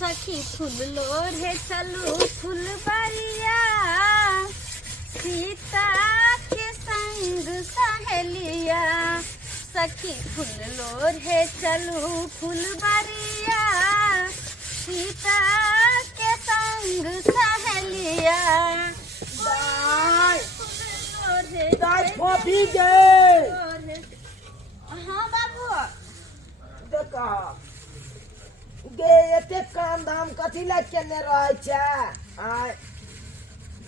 सखी फूल लोढ़े चलू फुलबरिया सीता के संग सहेलिया सखी फूल लोढ़े चलू फुलबरिया सीता के संग सहेलिया हाँ बाबू देखा गे एते काम धाम कथी ला केने रहै छै आय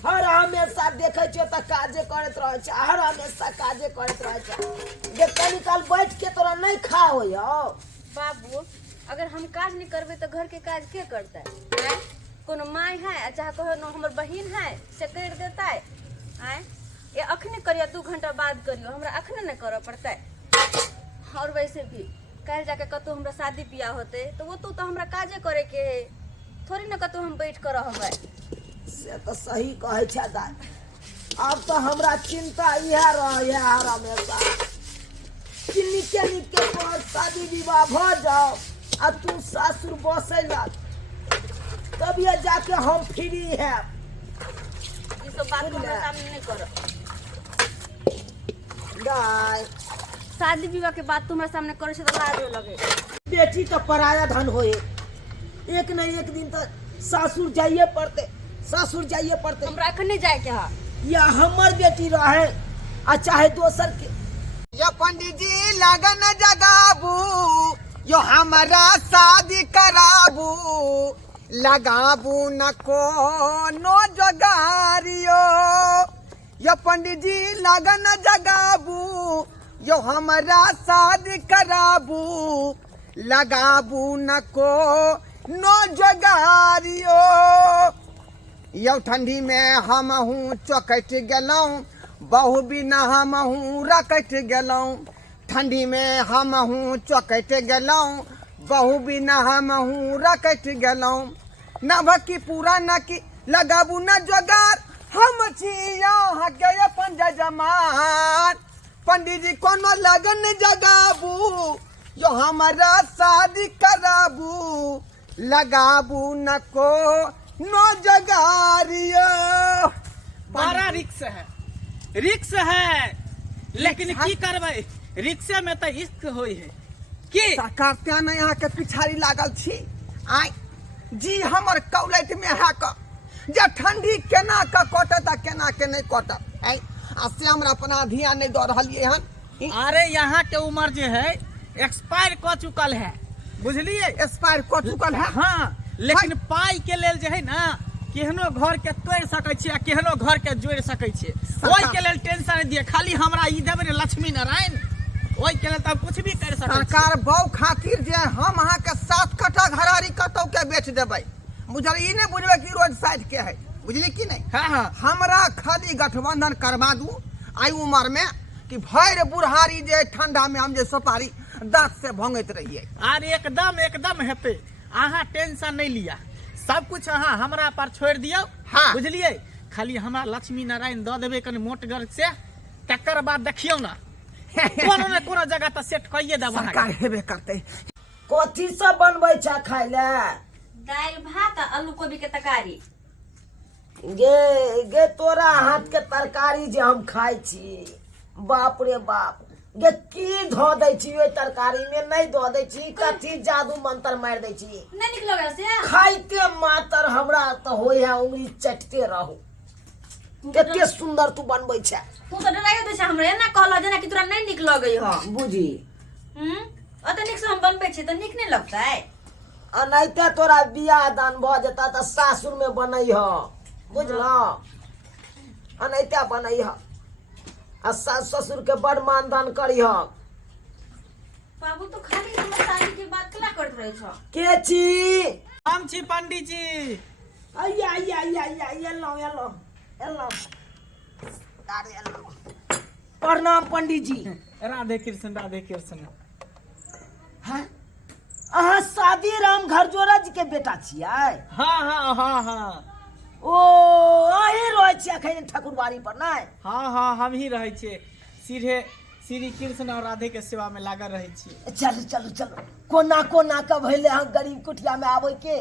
हर हमेशा देखै छियो त काजे करत रहै छै हर हमेशा काजे करत रहै छै जे कनी काल बैठ के तोरा नहीं खा होयो बाबू अगर हम काज नहीं करबे तो घर के काज के करता है कोनो माय है चाहे कोनो हमर बहिन है से कर देता है आय ये अखने करियो 2 घंटा बाद करियो हमरा अखने न करऽ पड़ता और वैसे भी कल जाके कतो हमरा शादी ब्याह होते तो वो तो हमरा काजे करे के है थोड़ी न कतो हम बैठ कर रहबै से तो सही कहै छै दाई अब तो हमरा चिंता इहा रहै है हर हमेशा कि निके पर शादी विवाह भ जाओ आ तू सासुर बसै ला तब ये जाके हम फ्री है ये सब बात हमरा सामने नहीं करो दाई शादी विवाह के बाद तुम्हारे सामने करे से तो लाज लगे बेटी तो पराया धन होए एक न एक दिन तो सासुर जाइए पड़ते हमरा अखने जाए के हा या हमर बेटी रहे आ चाहे दोसर के यो पंडित जी लगन जगाबू यो हमारा शादी कराबू लगाबू न कोनो जगारियो यो पंडित जी लगन जगाबू यो हमारा शादी कराबू लगाबू न कोनो जगारियो यो ठंडी में हम हूँ चौकट गेलौं बहु बिना हम हूँ रकट गेलौं ठंडी में हम हूँ चौकट गेलौं बहु बिना हम हूँ रकट गेलौं न भकी पूरा न की लगाबू न जोगार हम छिया के अपन जजमान पंडित जी कोनो लगन जगाबू यो हमारा शादी कराबू लगाबू न को नो जगारियो बड़ा रिक्स है लेकिन की करबै रिक्शे में तो इश्क होई है की सरकार त्या न यहाँ के पिछाड़ी लागल छी आय जी हमर कौलैत में है क जे ठंडी केना क कटत आ केना के नहीं कटत आय आ से हमरा अपना ध्यान नहीं द रहलिए हन अरे यहाँ के उम्र जे है एक्सपायर क चुकल है बुझलिए एक्सपायर क चुकल है हाँ लेकिन पाई के लेल जे है ना केहनो घर के तोड़ सकै छी आ केहनो घर के जोड़ सकै छी ओई के लेल टेंशन नहीं दिए खाली हमरा ई देबे रे लक्ष्मी नारायण ओई के लेल तब कुछ भी कर सकै छी सरकार बहु खातिर जे हम अहाँ के 7 कट्ठा घरारी कतौ के बेच देबै बुझल ई नहीं बुझबे कि रोड साइड के है बुझली कि नहीं हाँ हमरा खाली गठबंधन करवा दू आई उम्र में कि भैर बुढ़ारी जे ठंडा में हम जे सुपारी दांत से भंगत रहिए अरे एकदम हेते अहाँ टेंशन नहीं लिया सब कुछ अहाँ हमरा पर छोड़ दियो हाँ। बुझलिए खाली हमरा लक्ष्मी नारायण द देबे कनी मोटगर से तकर बाद देखियो ना कोनो न कोनो जगह त सेट कइए देब सरकार हेबे करते कथी सब बनबै छ खाय ले दाल भात आ आलू कोबी के तरकारी गे तोरा हाथ के तरकारी जे हम खाइ छी बाप रे बाप गे की धो दै छी ओइ तरकारी में नहीं धो दै छी कथी जादू मंत्र मार दै छी नहीं निक लगे से खाइते मातर हमरा त होय है उंगली चटते रहू एते सुंदर तू बनबै छै तू तो डराइयो दे छै हमरा एना कहला जेना कि तोरा नहीं निक लगे ह बुझी अते निक से हम बनबै छी त निक नहीं लगतै अनैते तोरा बियाह दान भ जेता त सासुर में बनई ह बुझलो अनैते बनई ह आ सास ससुर के बड़ मान दान करी ह बाबू तो खाली हमर शादी के बात कला करत रहे छ के छी हम छी पंडित जी आइया एलो अरे एलो प्रणाम पंडित जी राधे कृष्ण हैं अहाँ शादी राम घर जोड़ा जी के बेटा छियै हाँ ओ अहीं रहै छियै अखन ठकुरबाड़ी पर नहीं हाँ हम ही रहे छिए सीधे श्री कृष्ण और राधे के सेवा में लागल रहे छिए चलो कोना के भइले हम गरीब कुटिया में आवे के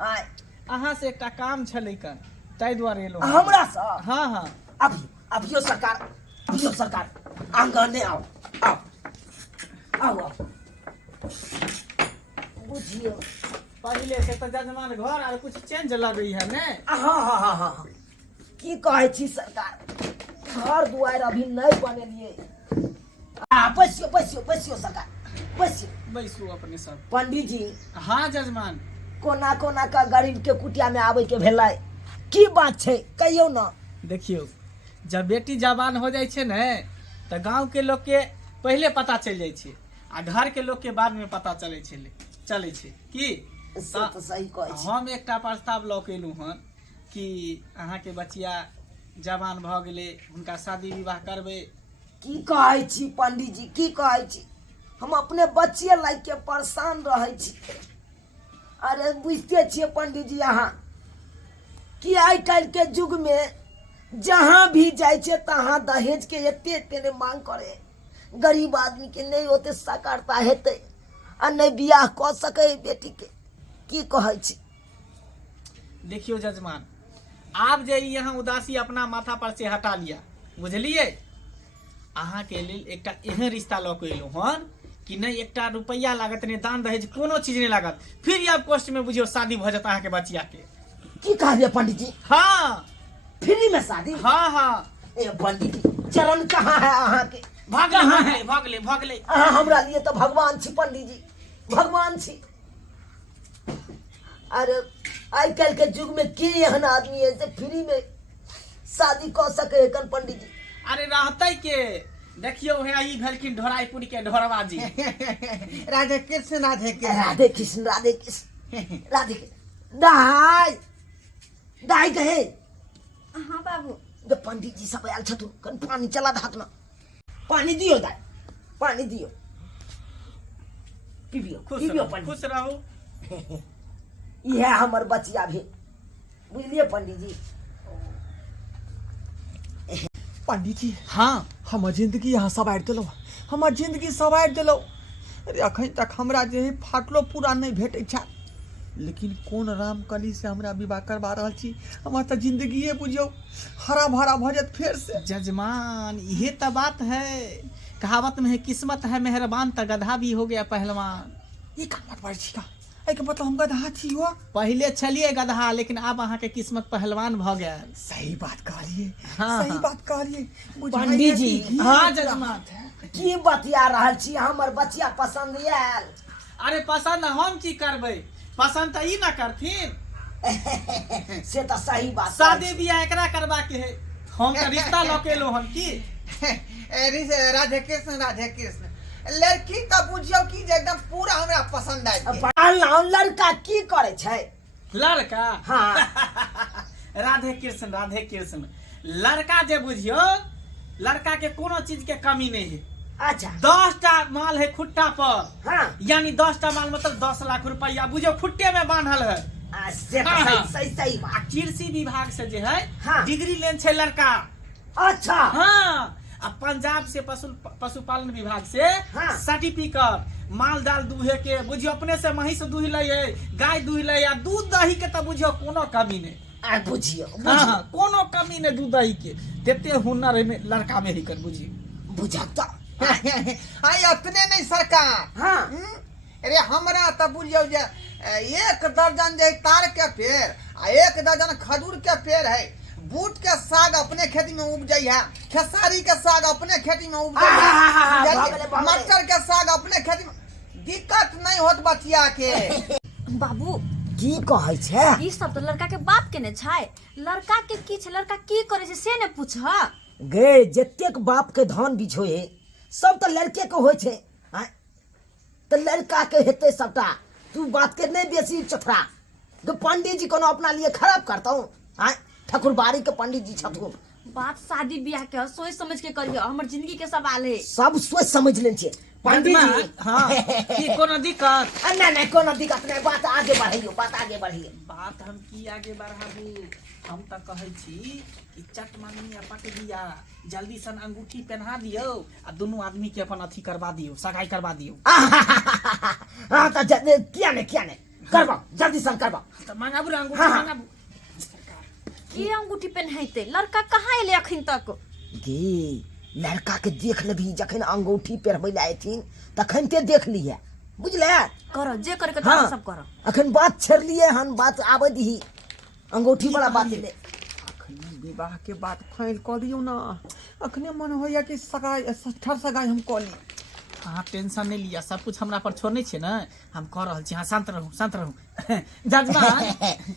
आय अहाँ से एकटा काम छलै कन ताहि दुआरे एलहुँ हमरा सँ हाँ हाँ अभियो सरकार आंगने आओ आओ आओ आओ बुझियो पहिले से तो जजमान घर आर कुछ चेंज लगई है ने हाँ की कहै छी सरकार घर दुआर अभी नहीं बनेलिए बैसियो सरकार बैसियो बैसू अपने सब पंडित जी हाँ जजमान कोना कोना का गरीब के कुटिया में आवे के भेलै की बात छै कहियो ना देखियो जब बेटी जवान हो जाइ छै ने तो गांव के लोग के पहले पता चल जाइ छै आ घर के लोग के बाद में पता चले छै की से तो सही कहै छी हम एकटा प्रस्ताव लऽ के एलहुँ हन कि अहाँ के बचिया जवान भऽ गेलै हुनका शादी विवाह करबै की कहै छी पंडित जी की कहै छी हम अपने बच्चे लाग के परेशान रहै छी अरे बुझते छियै पंडित जी अहाँ कि आइ काल्हि के युग में जहाँ भी जाइ छै तहाँ दहेज के एते ने मांग करे गरीब आदमी के नहीं होते सकारता हेतै आ नहीं बियाह कऽ सकै बेटी के की कहै छी देखियो जजमान आप जे यहाँ उदासी अपना माथा पर से हटा लिया बुझलिए अहाँ के लेल एकटा एहन रिश्ता लऽ के एलहुँ हन कि नहीं एकटा रुपैया लागत नहीं दान दहेज कोनो चीज नहीं लागत फिर आप पोस्ट में बुझियो शादी भ जात अहाँ के बचिया के की कहलिए पंडित जी हाँ फ्री में शादी हाँ ए पंडित जी चरण कहाँ है अहाँ के भगले अहाँ हमरा लिए तो भगवान छी पंडित जी भगवान छी अरे आइ काल्हि के युग में के एहन आदमी है जे फ्री में शादी कऽ सके कन पंडित जी अरे रहते के देखियो है ई भेलखिन ढोराईपुर के ढोरवा जी राधे कृष्ण राधे कृष्ण दाई कहे हाँ बाबू जे पंडित जी सब आयल छथुन कन पानी चला हाथ में पानी दियो दाई पानी दियो पीबियो पंडित खुश रहो यह हमर बचिया भी बुझलिए पंडित जी पंडित जी हाँ हमर जिंदगी यहाँ सवारि देलौ हमर जिंदगी सवारि देलौ अरे अखन तक हमरा जे है फाटलो पूरा नहीं भेटै छै लेकिन कोन राम कली से हमरा विवाह करवा रहल छी हमर तो जिंदगी बुझियो हरा भरा भ जात फेर से जजमान ये तो बात है कहावत में है किस्मत है मेहरबान तो गधा भी हो गया पहलवान ये का मत बार छी का ए के मतलब हम गधा छी हो पहले चलिए गधा लेकिन अब अहाँ के किस्मत पहलवान भ गया सही बात कहलिए हाँ, सही हाँ। बात कहलिए पंडित जी हाँ जजमान की बतिया रहल छी हमर बचिया पसंद आयल अरे पसंद हम की करबै पसंद तो ई ना करथिन से तो सही बात शादी बियाह एकरा करबा के है हम तो रिश्ता लऽ के एलहुँ हन की राधे कृष्ण लड़की तो बुझियो कि जे एकदम पूरा हमरा पसंद आई लड़का की करे छै लड़का हाँ राधे कृष्ण लड़का जे बुझियो लड़का के कोनो चीज के कमी नहीं है अच्छा 10टा माल है खुट्टा पर हाँ यानी 10टा माल मतलब 10 लाख रुपया बुझियो खुट्टे में बांधल है से तो हाँ, सही आ बात कृषि विभाग से जे है हाँ। डिग्री लेन छै लड़का अच्छा हाँ अब पंजाब से पशुपालन विभाग से हाँ। सर्टिफिकेट माल दाल दूहे के बुझियो अपने से महिष दूह ले गाय दूह ले या दूध दही के तो बुझियो कोनो कमी नहीं बुझियो हाँ कोनो कमी नहीं दूध दही के तेते हुनर है लड़का में ही कर बुझियो बुझता आई अपने नहीं सरकार हाँ अरे हमरा तो बुझियो जे 1 दर्जन जे तार के पेड़ आ 1 दर्जन खजूर के पेड़ है बूट के साग अपने खेती में उपजै है खेसारी के साग अपने खेती में उपजै है मटर के साग अपने खेती में दिक्कत नहीं होत बचिया के बाबू की कहै छै ई सब तो लड़का के बाप के ने छै लड़का के की छै लड़का की करे छै से ने पूछ गे जतेक बाप के धन बिछोए सब तो लड़के के होइ छै तो लड़का के हेतै सबटा तू बात के नहीं बेसी चथरा गे पंडित जी कोनो अपना लिए खराब करता हूँ ठकुरबाड़ी के पंडित जी छथुन बात शादी ब्याह के सोच समझ के करियो हमर जिंदगी के सवाल है सब सोच समझ लेन छियै पंडित जी हाँ की कोनो दिक्कत नहीं कोनो दिक्कत नहीं बात आगे बढ़ियो बात हम की आगे बढ़ाबू हम तो कहै छी कि चट मांगनी पट दिया जल्दी सन अंगूठी पहना दियो आ दोनों आदमी के अपन अथी करवा दियो सगाई करवा दियो हाँ तो किया नहीं करबा जल्दी सन करबा। तो मंगाबू रे अंगूठी हाँ, हाँ। मंगाबू। के अंगूठी पहनते लड़का कहाँ अयले अखन तक? गे लड़का के देख लेबही जखन अंगूठी पहिरबै ला एथिन तखन ते देख लिहे बुझले। करो जे करे के हाँ सब करो। अखन बात छेड़लिए हन बात आबै दही अंगूठी वाला बात ले। अखने विवाह के बात फाइल कऽ दियौ ना। अखने मन होइया कि सगाई ठर सगाई हम कऽ ली। हाँ टेंशन नहीं लिया, सब कुछ हमरा पर छोड़ने छे ना, हम कर रहल छी। हाँ शांत रहू शांत रहू। जजमान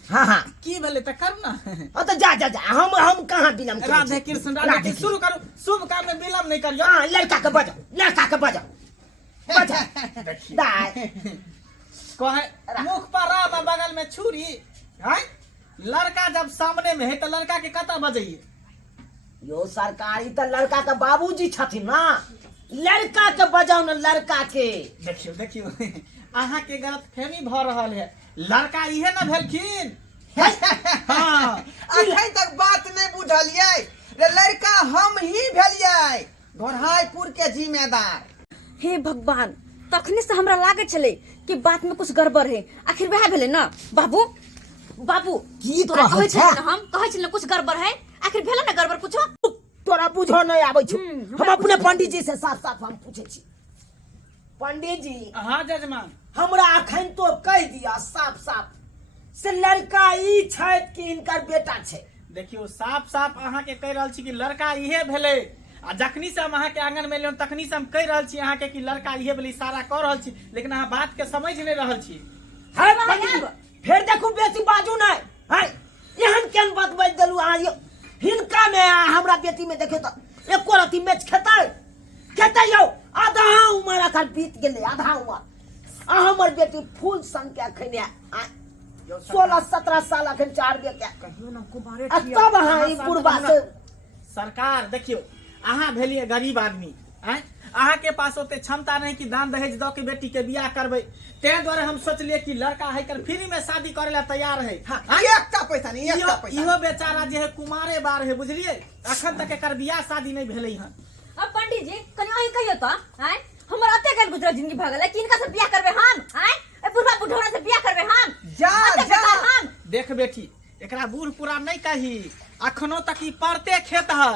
हाँ हाँ की भेले त करू ना। हाँ तो जा जा जा हम कहाँ विलम्ब करै छी। राधे कृष्ण राधे कृष्ण शुरू करू, शुभ काम में विलम्ब नहीं करियो। हाँ लड़का के बजाओ लड़का के बजाओ देखिए दाई कहे मुख पर राम और बगल में छुरी है। लड़का जब सामने में है तो लड़का के कता बजाइए। यो सरकारी तो लड़का के बाबूजी छथिन ना, लड़का के बजाओ ना लड़का के। देखियो देखियो अहाँ के गलत फहमी भ रहल है, लड़का इहे ना भेलखिन। हाँ अखन तक बात नहीं बुझलियै रे, लड़का हम ही भेलियै घोड़ाईपुर के जिम्मेदार। हे भगवान तखने से हमरा लागे छले कि बात में कुछ गड़बड़ है। आखिर वह भेले ना बाबू बाबू की तोरा कहै होइ छले छै? ना हम कहै छले कुछ गड़बड़ है। आखिर भेले ना गड़बड़ कुछ? तोरा बुझो नहीं आबै छौ। हम हमरा अपने पंडित जी से साफ साफ हम पूछे छी। पंडित जी हाँ जजमान हमरा अखन तो कह दिया साफ साफ से लड़का ई छै कि इनकर बेटा छै। देखियो साफ साफ अहाँ के कह रहल छी कि लड़का इहे भेले। आ जखनी से हम अहाँ के आंगन में एलियन तखनी से हम कह रहल छी अहाँ के कि लड़का इहे भेले, इशारा कर रहल छी, लेकिन अहाँ बात के समझ नहीं रहल छी। है पंडित जी फिर देखू बेसी बाजू नहीं है एहन केन बात बाज देलू अहाँ। हिनका में आ हमरा बेटी में देखियो तो एको रति मैच खेतै यौ। आधा उम्र अखन बीत गेलै, आधा उम्र। आ हमर बेटी फूल सन के अखन 16-17 साल अखन 4 बेटा कहियो ना कुमारे आ तब अहाँ ई बुढ़बा से सरकार देखियो अहाँ भेलिए गरीब आदमी हैं, अहाँ के पास ओते क्षमता नहीं कि दान दहेज दो के बेटी के बियाह करबे। ते द्वारे हम सोचलिए कि लड़का है कर फ्री में शादी करे ला तैयार है। एकटा पैसा नहीं एकटा पैसा। इहो बेचारा जे है कुमारे बार है बुझलिए, अखन तक एकर बियाह शादी नहीं भेलै हन। अब पंडित जी कनी अहीं कहियो तो हैं हमर अते गल गुजर जिंदगी भ गेलै कि इनका से बियाह करबे हम हैं? ए बुढ़वा बुढ़ौरा से बियाह करबे हम? जा अते जा कथा हम देख बेटी एकरा बूढ़ पूरा नहीं कही, अखनो तक ई पढ़ते खेत है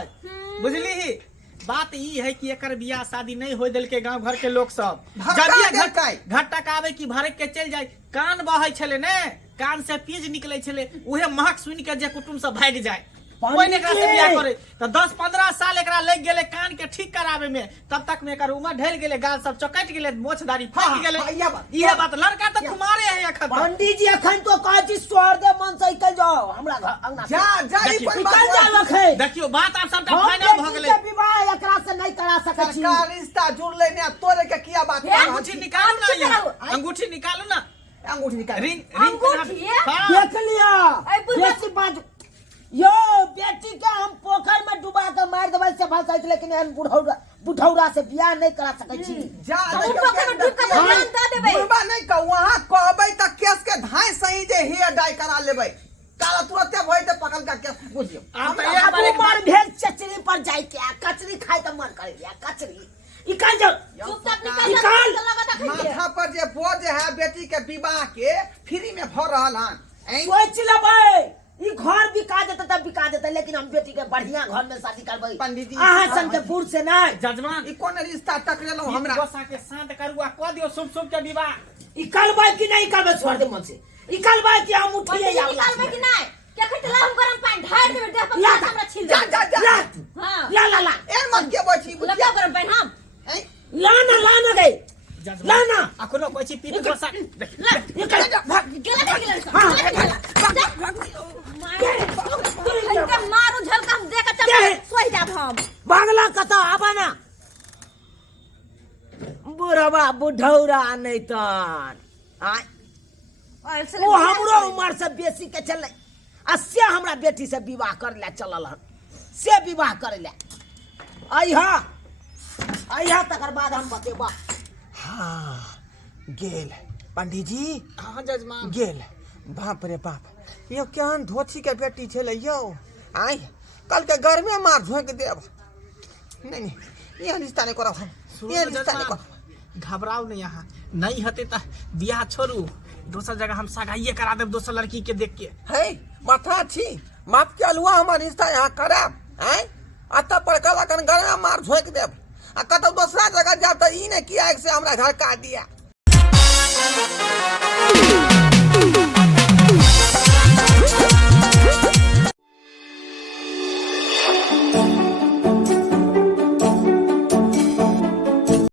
बुझली। बात ई है कि एकर बियाह शादी नहीं हो दिल के गांव घर के लोग सब घर तक आवे कि भर के चल जाए। कान बहे छले ने, कान से पीज निकले छले, उहे महक सुन के जे कुटुंब सब भाग जाए। कोई ने एकरा से बियाह करे तो 10-15 साल एकरा लग गेले कान के ठीक करावे में, तब तक में एकर उम्र ढल गेले, गाल सब चकट गेले, मोछदारी फट गेले। इहे बात लड़का तो कुमारे है एखन। पंडित जी अखन तो कहै छी स्वर्ग मन से निकल जाओ हमरा घर अंगना से। जा जा ई कोन बात निकल जाओ अखन। देखियो बात आप सबटा हम फाइनल भ गेले। बेटी के विवाह एकरा से नहीं करा सकै छी। सरकार रिश्ता जुड़ले ने तोरे के किया बात कर रहल अंगूठी छी? निकालू ना यहाँ, अंगूठी निकालू ना। अंगूठी निकाल। रिंग रिंग अंगूठी है? हाँ। देख लिया ऐ बुढ़वा- बेसी बात यो बेटी के हम पोखर में डुबा के मार देबै से भसैत, लेकिन एहन बुढ़ौरा से बियाह नहीं करा सकै छी। जा तो उनको के डूब के बयान दे देबै। बुढ़बा नहीं कह वहां कहबै त केस के धाय सही जे हेयर डाई करा लेबै, काला तुरंते भइ ते पकड़ का केस बुझियो। आप तो हमरा एक बार एक उमर भेल चचरी पर जाय के कचरी खाय के मन करे या कचरी इकाल जाओ चुपचाप निकल जा, निकाल। तो लगा था खइके। माथा पर जे बोझ है बेटी के विवाह के फ्री में भ रहल हन। सोच लेबै ई घर बिका जेतै तब बिका जेतै, लेकिन हम बेटी के बढ़िया घर में शादी करबै। पंडित जी अहाँ सन के बूढ़ से नहीं जजमान ई कोन रिश्ता टकरेलो हमरा? गोसा के शांत करू आ कह दियो शुभ शुभ के विवाह। ई करबै कि नहीं करबै छोड़ दे मन से। ई करबै कि हम उठिए पंडित जी या निकालबै कि नहीं? क्या खटला हम गरम पानी ढार देबै देह पर ला पानी हमरा छील जा दे। जा जा हां ला ला ला एन मत के बोची लगा बुझिया। गरम पानी हम ला ना गई जजमान ला ना अखनो कोई चीज पीत गोसा ला निकल जा भाग। गेला गेला हाँ, इनका मारू झलका हम देख के क्या है? चल सोई जाब हम। बागला कता आबा ना बुढ़वा बुढ़ौरा नहीं तन ऐसे वो हमरो उम्र से बेसी के चले आ से हमरा बेटी से विवाह कर ले चलल हन, से विवाह करे ले अइहा तकर बाद हम बतेबा। हाँ गेल पंडित जी हां जजमान गेल। बाप रे बाप यो केहन धोती के बेटी छले यौ। आई कल के घर में मार झोंक देब। नहीं नहीं ये रिश्ता नहीं करब हम, ये रिश्ता नहीं करब। घबराओ नहीं यहाँ नहीं हते त बियाह छोड़ू दोसर जगह हम सगाइए करा देब दोसर लड़की के देख के। है माथा छी माफ के अलुआ हमार रिश्ता यहाँ करब हैं अत पड़का लगन गरम मार झोंक देब आ कतौ दूसरा जगह जाब त ई ने किया से हमरा घर काट दिया।